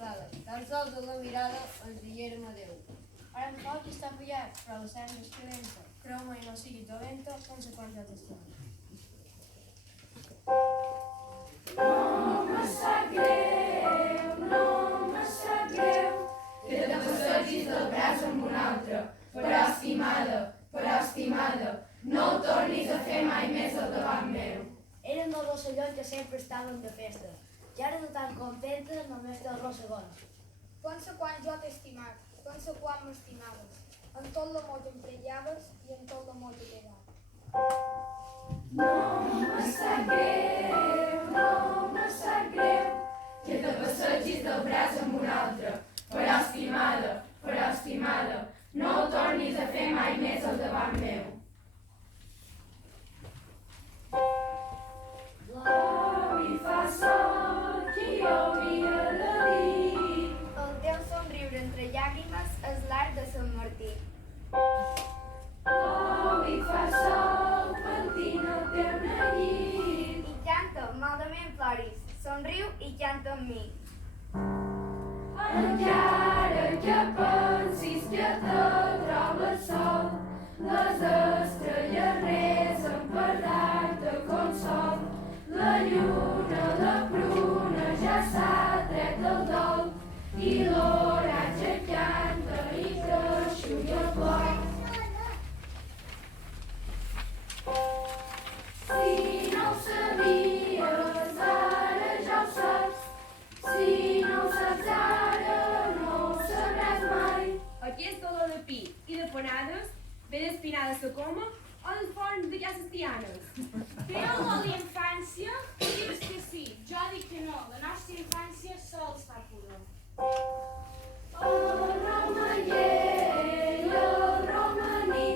alçada, tan sols a la mirada ens diguérem adeu. Ara en foc està pillat, però la sang és calenta. Creu-me i no sigui dolenta, sense quan jo t'estim. No me sap greu, que te passegis del braç amb un altre, però estimada, no ho tornis a fer mai més al davant meu. Eren els rossellons que sempre estaven de festa, i ara de tan contentes només té els rossegons. Pensa quan jo t'he estimat, pensa quan m'estimaves. En tot l'amor t'emprellaves i en tot l'amor t'he quedat. No me sap greu, que te passegis del braç amb un altre, però estimada, no ho tornis a fer mai més al davant meu. L'oli fa sol, qui ho havia de dir? El teu somriure entre llàgrimes és l'art de Sant Martí. L'oli fa sol, pentina el teu neguit. I canta, malament ploris, somriu i canta amb mi. Encara que pensis que te trobes sol, les estrelles resen per dar-te consol. La lluna, la pruna, ja s'ha tret del dol, i l'oratge canta i t'aixuga el plor. Si no ho sabies, ara ja ho saps. Si no ho saps ara, no ho sabràs mai. Aquesta olor de pi i de panades ve d'espinada la coma o del forn de aquestes tianes. Creu a la infància? Dius que sí, jo dic que no. La nostra infància sols fa pudor. El romaller i el romaní,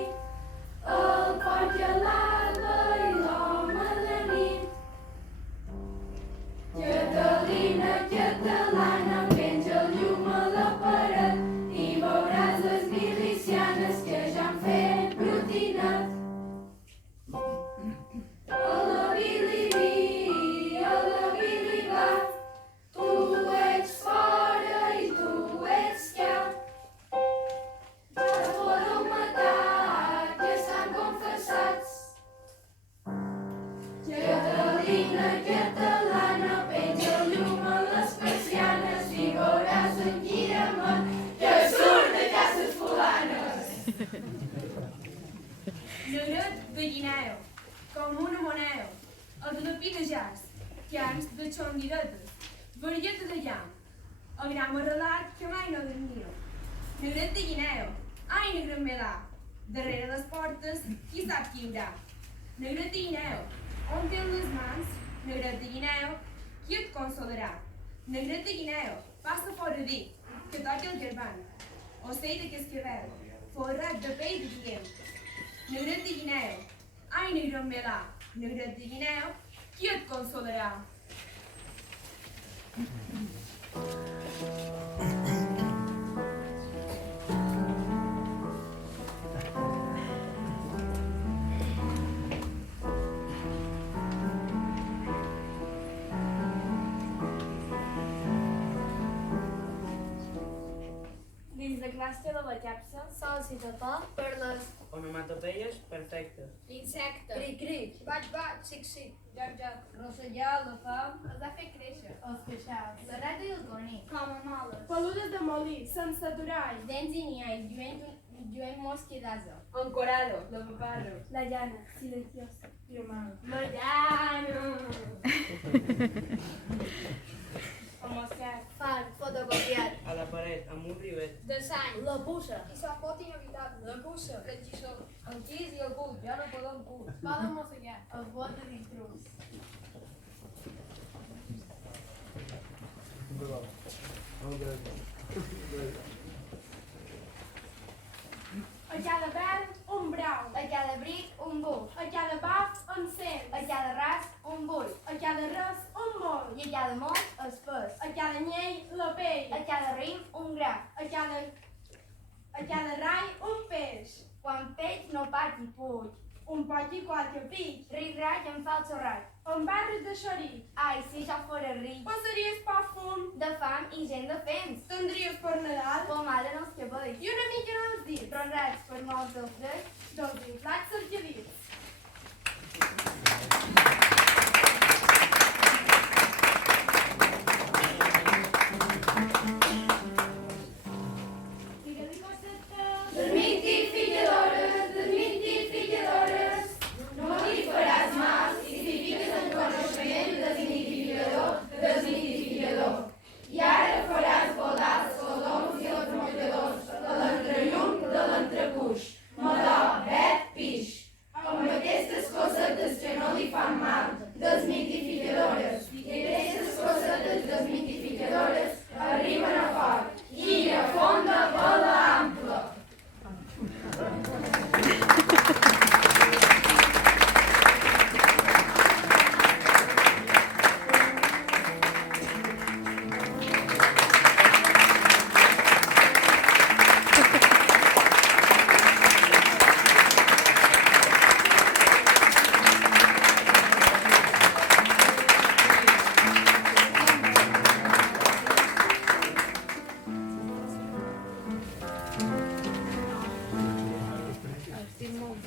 el porc i l'alba i l'home de nit. Catalina, catalana, penja el llum a la paret i veuràs les milicianes que ja han fet brotinat. A la Bilibí, a la Bilibà, tu ets fora i tu ets cap. Ja podeu matar, que estan confessats. Catalina, catalana, penja el llum a les persianes i veuràs en Guillermet que surt de cases fulanes. Negret de guineu, com una moneda, el de pi de jazz, cans de xonguidetes, varieta de llamp, el gram arrelat que mai no dormia. Negret de guineu, ai negret melà, darrere les portes, qui sap qui hi haurà. Negret de guineu, on tens les mans, negret de guineu, qui et consolarà. Negret de guineu, passa fora dit, que toqui el gerbant, ocell de cascabel, forrat de pell de dient. Negret de guineu, ai negret melà, negret de guineu, qui et consolarà. Dins de classe de la capsa, Sol si te fa per les Onomatopeies perfectes. Insecte, cric cric, Vaig, xic, joc. rossellar, la fam, Els ha fet créixer. els queixals, La rata i el coni. com a moles. Peludes de molí, sense aturar. dents i niais, lluent mosqui d'asa. ancorado, la paparro. La llana, silenciosa y humana. Mariano. Homosex. Fan, fotocopiat, A la paret, amb un rivet. De sang. la puça, I se'n pot inevitable. La puça, el xissó, el xis i el cul, ja no podem cul. Poden mossegar. el vot de l'intrus. A cada verd, un brau. A cada bric, un buf. A cada baf, un cens. A cada ras, un bull. A cada res, un mol. I a cada mot, es pes. A cada nyell, la pell. A cada rim, un gra. A cada rai, un peix. Quan peix no pati puig. un poc i qualque pic, Ric-rac em fa el xorrac. amb barres de xoric. Ai, si jo fora ric. Passaries poc fum, De fam i gent de fems. tindries per Nadal Pomada en els cabells. i una mica en els dits, Ronrats per molts del fred. dels inflats cercadits. Digue-li coseta. Desmitificadores, desmitificadores, no li faràs mal si t'hi fiques en coneixement desmitificador, desmitificador. I ara faràs volar els coloms i els mocadors, de l'entrellum de l'entrecuix, madó, vet, pix. Amb aquestes cosetes que no li fan mal, desmitificadores, i aquestes cosetes desmitificadores arriben a fort, i a fonda bola ampla. Estic molt